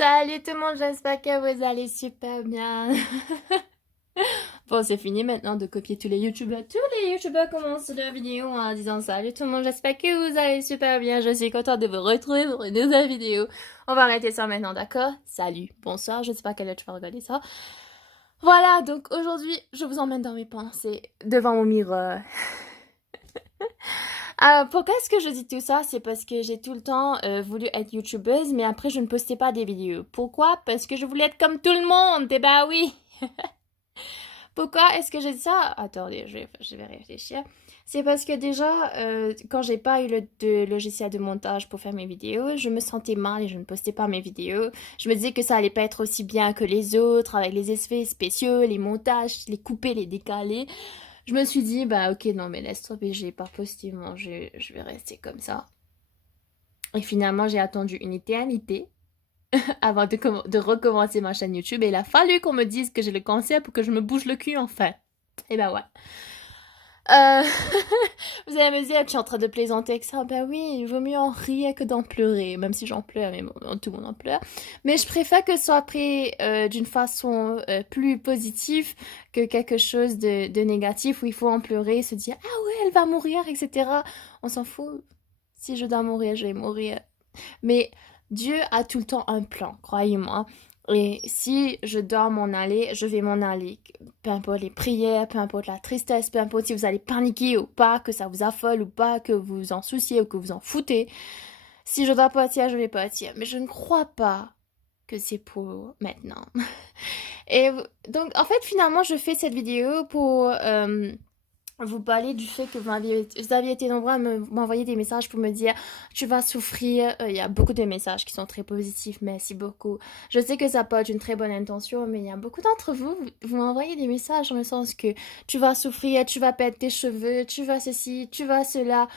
Salut tout le monde, j'espère que vous allez super bien. Bon, c'est fini maintenant de copier tous les youtubeurs. Tous les youtubeurs commencent leur vidéo en disant salut tout le monde, j'espère que vous allez super bien. Je suis contente de vous retrouver pour une nouvelle vidéo. On va arrêter ça maintenant, d'accord? Salut, bonsoir, je sais pas quelle heure tu vas regarder ça. Voilà, donc aujourd'hui, je vous emmène dans mes pensées devant mon miroir. Pourquoi est-ce que je dis tout ça? C'est parce que j'ai tout le temps voulu être youtubeuse, mais après je ne postais pas des vidéos. Pourquoi? Parce que je voulais être comme tout le monde. Eh ben oui! Pourquoi est-ce que j'ai dit ça? Attendez, je vais réfléchir. C'est parce que déjà, quand j'ai pas eu de logiciel de montage pour faire mes vidéos, je me sentais mal et je ne postais pas mes vidéos. Je me disais que ça allait pas être aussi bien que les autres, avec les effets spéciaux, les montages, les couper, les décaler. Je me suis dit, bah ok, non mais laisse tomber, j'ai pas posté mon jeu, je vais rester comme ça. Et finalement, j'ai attendu une éternité avant de recommencer ma chaîne YouTube et il a fallu qu'on me dise que j'ai le cancer pour que je me bouge le cul enfin. Et ben ouais. Euh, Vous allez me dire, tu es en train de plaisanter avec ça. Ben oui, il vaut mieux en rire que d'en pleurer, même si j'en pleure, mais bon, tout le monde en pleure. Mais je préfère que ce soit pris d'une façon plus positive que quelque chose de négatif où il faut en pleurer, se dire, ah ouais, elle va mourir, etc. On s'en fout. Si je dois mourir, je vais mourir. Mais Dieu a tout le temps un plan, croyez-moi. Et si je dois m'en aller, je vais m'en aller. Peu importe les prières, peu importe la tristesse, peu importe si vous allez paniquer ou pas, que ça vous affole ou pas, que vous vous en souciez ou que vous en foutez. Si je dois partir, je vais partir. Mais je ne crois pas que c'est pour maintenant. Et donc, en fait, finalement, je fais cette vidéo pour vous parler du fait que vous aviez été nombreux à m'envoyer des messages pour me dire tu vas souffrir. Il y a beaucoup de messages qui sont très positifs, merci beaucoup. Je sais que ça porte une très bonne intention, mais il y a beaucoup d'entre vous, vous m'envoyez des messages dans le sens que tu vas souffrir, tu vas perdre tes cheveux, tu vas ceci, tu vas cela.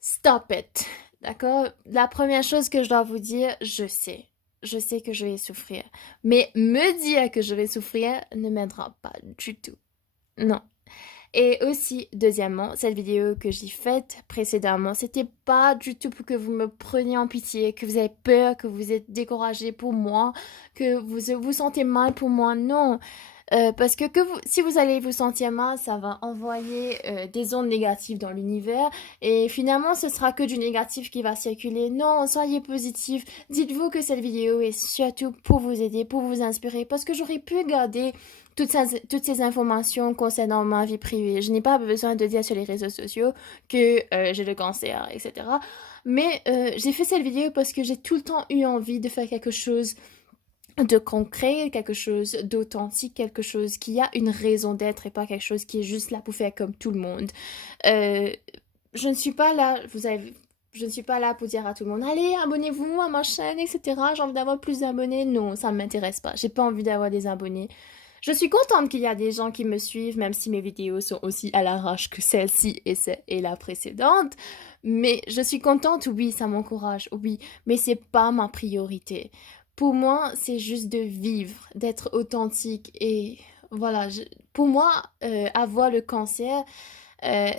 Stop it. D'accord? La première chose que je dois vous dire, je sais. Je sais que je vais souffrir. Mais me dire que je vais souffrir ne m'aidera pas du tout. Non. Et aussi, deuxièmement, cette vidéo que j'ai faite précédemment, c'était pas du tout pour que vous me preniez en pitié, que vous avez peur, que vous êtes découragé pour moi, que vous vous sentez mal pour moi. Non. Parce que si vous allez vous sentir mal, ça va envoyer des ondes négatives dans l'univers et finalement ce sera que du négatif qui va circuler. Non, soyez positif. Dites-vous que cette vidéo est surtout pour vous aider, pour vous inspirer parce que j'aurais pu garder toutes ces informations concernant ma vie privée. Je n'ai pas besoin de dire sur les réseaux sociaux que j'ai le cancer, etc. Mais j'ai fait cette vidéo parce que j'ai tout le temps eu envie de faire quelque chose de concret, quelque chose d'authentique, quelque chose qui a une raison d'être et pas quelque chose qui est juste là pour faire comme tout le monde. Euh, je ne suis pas là, je ne suis pas là pour dire à tout le monde, allez, abonnez-vous à ma chaîne, etc. J'ai envie d'avoir plus d'abonnés. Non, ça ne m'intéresse pas. J'ai pas envie d'avoir des abonnés. Je suis contente qu'il y a des gens qui me suivent, même si mes vidéos sont aussi à l'arrache que celle-ci et la précédente. Mais je suis contente, oui, ça m'encourage, oui, mais c'est pas ma priorité. Pour moi, c'est juste de vivre, d'être authentique et voilà. Pour moi, avoir le cancer, euh,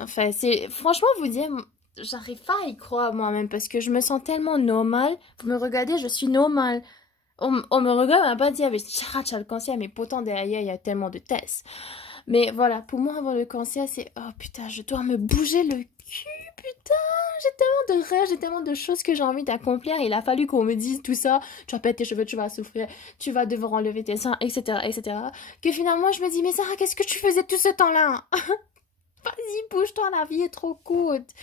enfin, c'est franchement vous dire, j'arrive pas à y croire moi-même parce que je me sens tellement normale. Vous me regardez, je suis normale. On me regarde, on m'a pas dit, ah, mais Chara, tu as le cancer, mais pourtant derrière, il y a tellement de tests. Mais voilà, pour moi, avoir le cancer, c'est, oh putain, je dois me bouger le cul, putain, j'ai tellement de rêves, j'ai tellement de choses que j'ai envie d'accomplir. Il a fallu qu'on me dise tout ça, tu vas perdre tes cheveux, tu vas souffrir, tu vas devoir enlever tes seins, etc., etc. Que finalement, je me dis, mais Sarah, qu'est-ce que tu faisais tout ce temps-là? Vas-y, bouge-toi, la vie est trop courte.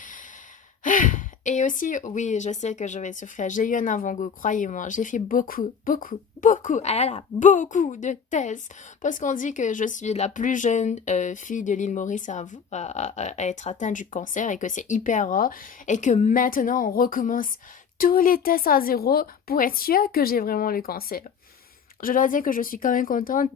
Et aussi, oui, je sais que je vais souffrir. J'ai eu un avant-goût, croyez-moi. J'ai fait beaucoup de tests. Parce qu'on dit que je suis la plus jeune fille de l'île Maurice à être atteinte du cancer et que c'est hyper rare. Et que maintenant, on recommence tous les tests à zéro pour être sûr que j'ai vraiment le cancer. Je dois dire que je suis quand même contente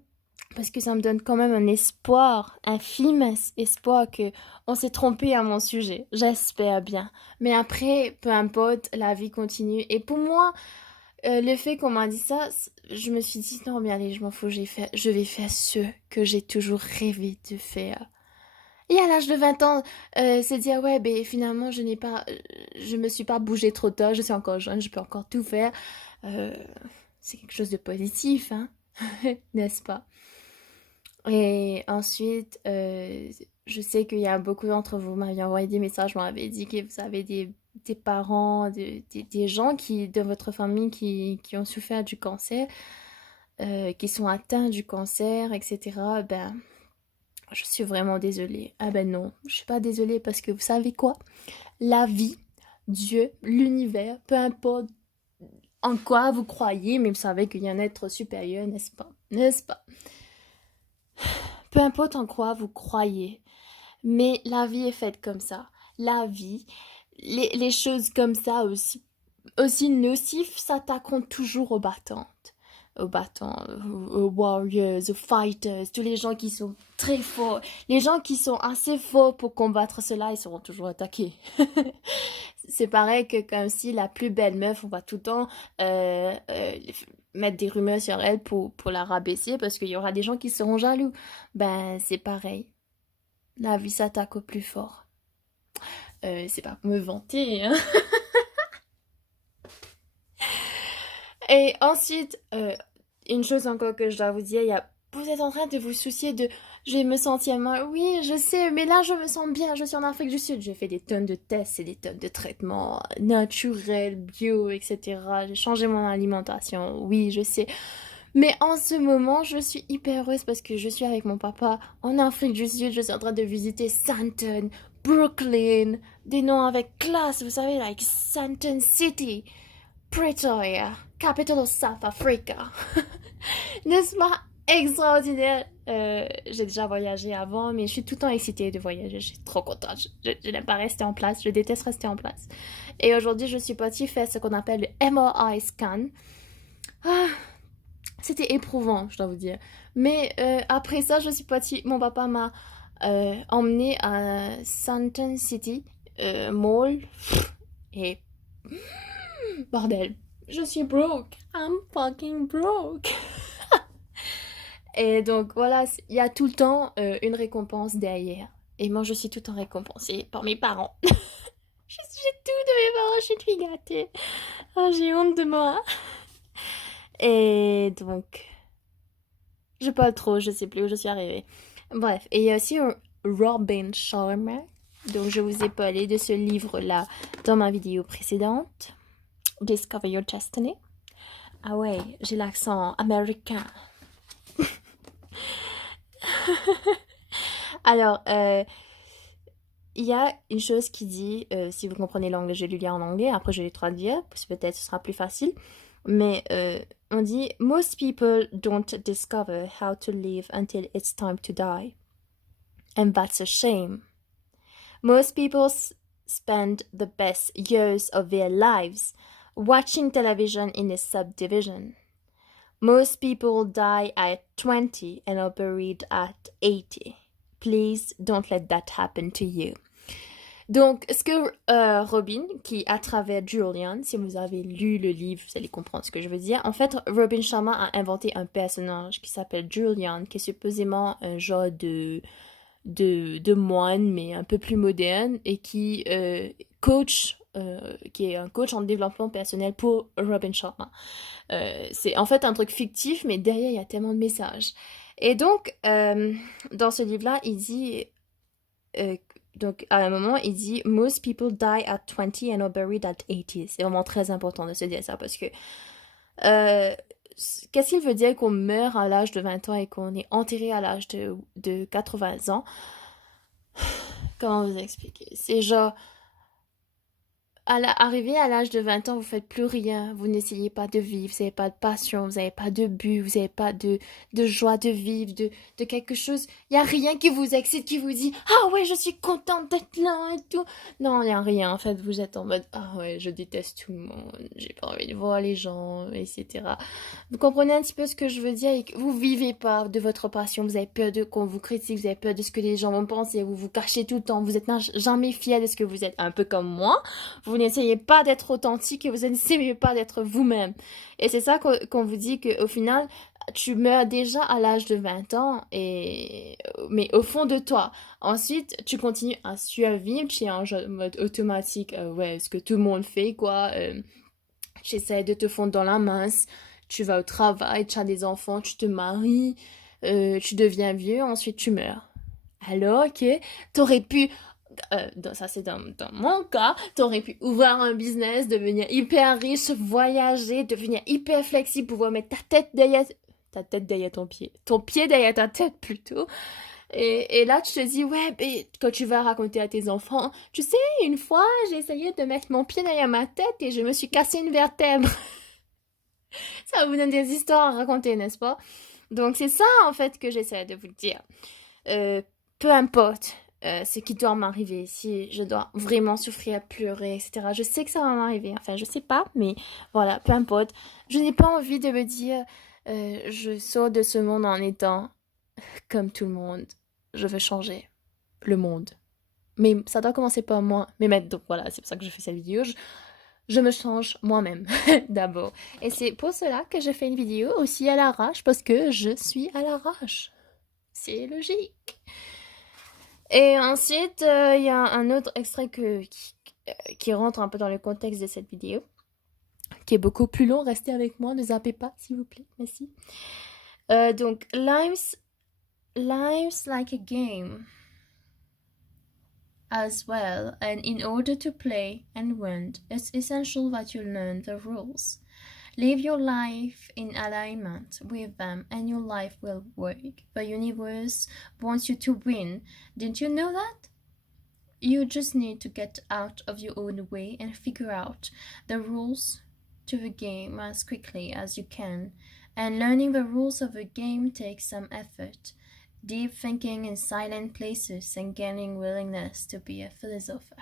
parce que ça me donne quand même un espoir, un film espoir que on s'est trompé à mon sujet. J'espère bien. Mais après, peu importe, la vie continue. Et pour moi, le fait qu'on m'a dit ça, je me suis dit non mais allez, je m'en fous, je vais faire ce que j'ai toujours rêvé de faire. Et à l'âge de 20 ans, se dire, ouais, ben finalement, je me suis pas bougée trop tard, je suis encore jeune, je peux encore tout faire. Euh, c'est quelque chose de positif, hein, n'est-ce pas? Et ensuite, je sais qu'il y a beaucoup d'entre vous m'avaient envoyé des messages, m'avaient dit que vous avez des parents, des gens de votre famille qui ont souffert du cancer, qui sont atteints du cancer, etc. Ben, je suis vraiment désolée. Ah ben non, je suis pas désolée parce que vous savez quoi? La vie, Dieu, l'univers, peu importe en quoi vous croyez, mais vous savez qu'il y a un être supérieur, n'est-ce pas? N'est-ce pas? Peu importe en quoi vous croyez, mais la vie est faite comme ça. La vie, les choses comme ça aussi nocives s'attaqueront toujours aux battantes. Aux battants, aux warriors, aux fighters, tous les gens qui sont très forts. Les gens qui sont assez forts pour combattre cela, ils seront toujours attaqués. C'est pareil que comme si la plus belle meuf, on va tout le temps mettre des rumeurs sur elle pour la rabaisser parce qu'il y aura des gens qui seront jaloux. Ben, c'est pareil. La vie s'attaque au plus fort. C'est pas pour me vanter, hein. Et ensuite, une chose encore que je dois vous dire, vous êtes en train de vous soucier de je vais me sentir mal. Oui, je sais, mais là je me sens bien, je suis en Afrique du Sud, j'ai fait des tonnes de tests et des tonnes de traitements naturels, bio, etc. J'ai changé mon alimentation, oui, je sais. Mais en ce moment, je suis hyper heureuse parce que je suis avec mon papa en Afrique du Sud, je suis en train de visiter Sandton, Brooklyn, des noms avec classe, vous savez, like Sandton City. Pretoria, capital of South Africa. N'est-ce pas extraordinaire? J'ai déjà voyagé avant, mais je suis tout le temps excitée de voyager. Je suis trop contente. Je n'aime pas rester en place. Je déteste rester en place. Et aujourd'hui, je suis partie faire ce qu'on appelle le MRI scan. Ah, c'était éprouvant, je dois vous dire. Mais après ça, je suis partie. Mon papa m'a emmenée à Sandton City Mall. Et bordel, je suis broke. I'm fucking broke. Et donc voilà, il y a tout le temps une récompense derrière. Et moi, je suis tout le temps récompensée par mes parents. J'ai tout de mes parents, je suis trop gâtée. Oh, j'ai honte de moi. Et donc, je parle trop, je sais plus où je suis arrivée. Bref, et il y a aussi Robin Sharma. Donc, je vous ai parlé de ce livre-là dans ma vidéo précédente. Discover Your Destiny. Ah ouais, j'ai l'accent américain. Alors, il y a une chose qui dit, si vous comprenez l'anglais, je vais lui lire en anglais, après je vais le traduire, peut-être ce sera plus facile. Mais on dit, Most people don't discover how to live until it's time to die. And that's a shame. Most people spend the best years of their lives watching television in a subdivision. Most people die at 20 and are buried at 80. Please don't let that happen to you. Donc, ce que Robin, qui à travers Julian, si vous avez lu le livre, vous allez comprendre ce que je veux dire. En fait, Robin Sharma a inventé un personnage qui s'appelle Julian, qui est supposément un genre de moine, mais un peu plus moderne, et qui qui est un coach en développement personnel pour Robin Sharma. C'est en fait un truc fictif, mais derrière, il y a tellement de messages. Et donc, dans ce livre-là, il dit... donc, à un moment, il dit « Most people die at 20 and are buried at 80 ». C'est vraiment très important de se dire ça parce que... qu'est-ce qu'il veut dire qu'on meurt à l'âge de 20 ans et qu'on est enterré à l'âge de 80 ans? Comment vous expliquer? C'est genre... Arrivé à l'âge de 20 ans, vous faites plus rien, vous n'essayez pas de vivre, vous n'avez pas de passion, vous n'avez pas de but, vous n'avez pas de joie de vivre, de quelque chose. Il n'y a rien qui vous excite, qui vous dit « Ah ouais, je suis contente d'être là et tout ». Non, il n'y a rien. En fait, vous êtes en mode « Ah ouais, je déteste tout le monde, j'ai pas envie de voir les gens, etc. » Vous comprenez un petit peu ce que je veux dire et que vous vivez pas de votre passion, vous avez peur de qu'on vous critique, vous avez peur de ce que les gens vont penser, vous vous cachez tout le temps, vous n'êtes jamais fier de ce que vous êtes. Un peu comme moi, vous vous n'essayez pas d'être authentique et vous n'essayez pas d'être vous-même. Et c'est ça qu'on vous dit qu'au final, tu meurs déjà à l'âge de 20 ans, mais au fond de toi. Ensuite, tu continues à survivre, tu es en mode automatique, ouais, ce que tout le monde fait, quoi. Tu essaies de te fondre dans la masse, tu vas au travail, tu as des enfants, tu te maries, tu deviens vieux, ensuite tu meurs. Alors que t'aurais pu, ça c'est dans mon cas, t'aurais pu ouvrir un business, devenir hyper riche, voyager, devenir hyper flexible, pouvoir mettre ta tête derrière ton pied derrière ta tête plutôt. Et là, tu te dis, ouais, mais quand tu vas raconter à tes enfants, tu sais, une fois, j'ai essayé de mettre mon pied derrière ma tête et je me suis cassé une vertèbre. Ça vous donne des histoires à raconter, n'est-ce pas? Donc c'est ça, en fait, que j'essaie de vous dire. Peu importe ce qui doit m'arriver, si je dois vraiment souffrir, pleurer, etc. Je sais que ça va m'arriver. Enfin, je sais pas, mais voilà, peu importe. Je n'ai pas envie de me dire, je sors de ce monde en étant comme tout le monde. Je veux changer le monde. Mais ça doit commencer par moi. Mais maintenant, donc voilà, c'est pour ça que je fais cette vidéo. Je me change moi-même d'abord. Et c'est pour cela que je fais une vidéo aussi à l'arrache, parce que je suis à l'arrache. C'est logique. Et ensuite, il y a un autre extrait qui rentre un peu dans le contexte de cette vidéo, qui est beaucoup plus long. Restez avec moi, ne zappez pas, s'il vous plaît. Merci. Donc, life's like a game as well, and in order to play and win, it's essential that you learn the rules. Live your life in alignment with them and your life will work. The universe wants you to win. Didn't you know that? You just need to get out of your own way and figure out the rules to the game as quickly as you can. And learning the rules of the game takes some effort, deep thinking in silent places, and gaining willingness to be a philosopher.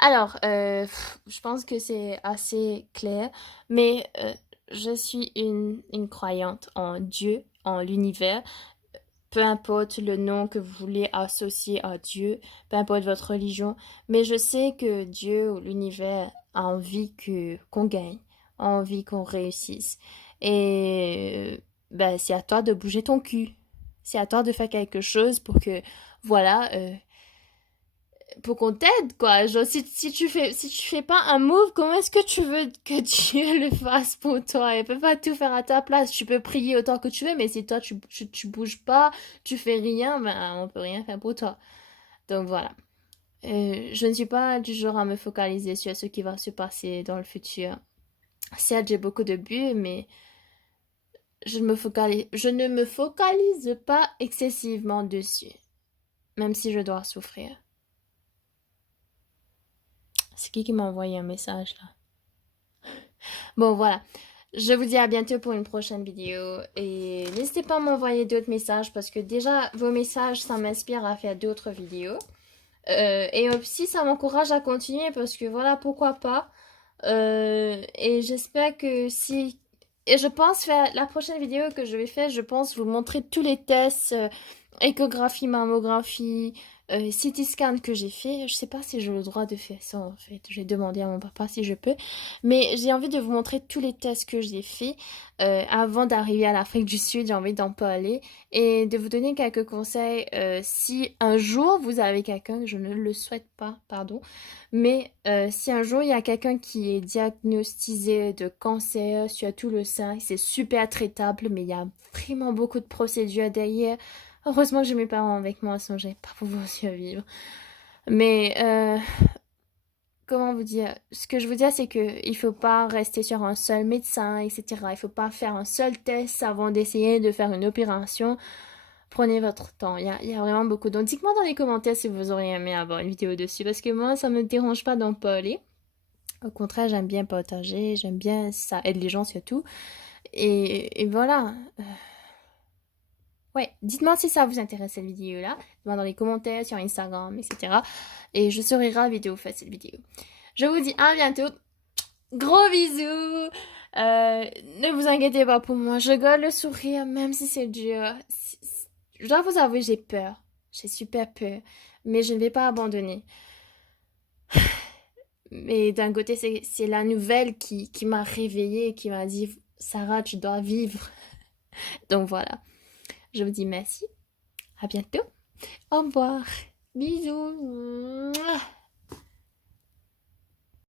Alors, je pense que c'est assez clair, mais je suis une croyante en Dieu, en l'univers. Peu importe le nom que vous voulez associer à Dieu, peu importe votre religion, mais je sais que Dieu ou l'univers a envie qu'on gagne, a envie qu'on réussisse. Et ben, c'est à toi de bouger ton cul. C'est à toi de faire quelque chose pour que, voilà, pour qu'on t'aide, quoi. Genre, si tu fais pas un move, comment est-ce que tu veux que Dieu le fasse pour toi? Il peut pas tout faire à ta place. Tu peux prier autant que tu veux, mais si toi, tu bouges pas, tu fais rien, ben, on peut rien faire pour toi. Donc, voilà. Je ne suis pas du genre à me focaliser sur ce qui va se passer dans le futur. Certes, j'ai beaucoup de buts, mais je ne me focalise pas excessivement dessus. Même si je dois souffrir. C'est qui m'a envoyé un message là? Bon, voilà. Je vous dis à bientôt pour une prochaine vidéo. Et n'hésitez pas à m'envoyer d'autres messages parce que déjà, vos messages, ça m'inspire à faire d'autres vidéos. Et aussi, ça m'encourage à continuer parce que voilà, pourquoi pas. Et j'espère que si... Et je pense faire la prochaine vidéo que je vais faire, je pense vous montrer tous les tests, échographie, mammographie, CT scan que j'ai fait. Je sais pas si j'ai le droit de faire ça en fait. J'ai demandé à mon papa si je peux. Mais j'ai envie de vous montrer tous les tests que j'ai fait avant d'arriver à l'Afrique du Sud. J'ai envie d'en parler et de vous donner quelques conseils si un jour vous avez quelqu'un, je ne le souhaite pas, pardon. Mais si un jour il y a quelqu'un qui est diagnostisé de cancer sur tout le sein, c'est super traitable, mais il y a vraiment beaucoup de procédures derrière. Heureusement que j'ai mes parents avec moi, sinon j'allais pas pouvoir survivre. Mais comment vous dire? Ce que je veux dire, c'est que il faut pas rester sur un seul médecin, etc. Il faut pas faire un seul test avant d'essayer de faire une opération. Prenez votre temps, il y a vraiment beaucoup. Donc dites-moi dans les commentaires si vous auriez aimé avoir une vidéo dessus, parce que moi, ça me dérange pas d'en parler. Au contraire, j'aime bien partager, j'aime bien, ça aide les gens surtout. Et voilà. Ouais, dites-moi si ça vous intéresse cette vidéo-là. Dites-moi dans les commentaires, sur Instagram, etc. Et je serai ravie de vous faire cette vidéo. Je vous dis à bientôt. Gros bisous. Ne vous inquiétez pas pour moi. Je garde le sourire même si c'est dur. Je dois vous avouer, j'ai peur. J'ai super peur. Mais je ne vais pas abandonner. Mais d'un côté, c'est la nouvelle qui m'a réveillée, qui m'a dit, Sarah, tu dois vivre. Donc voilà, je vous dis merci, à bientôt, au revoir, bisous. Mouah.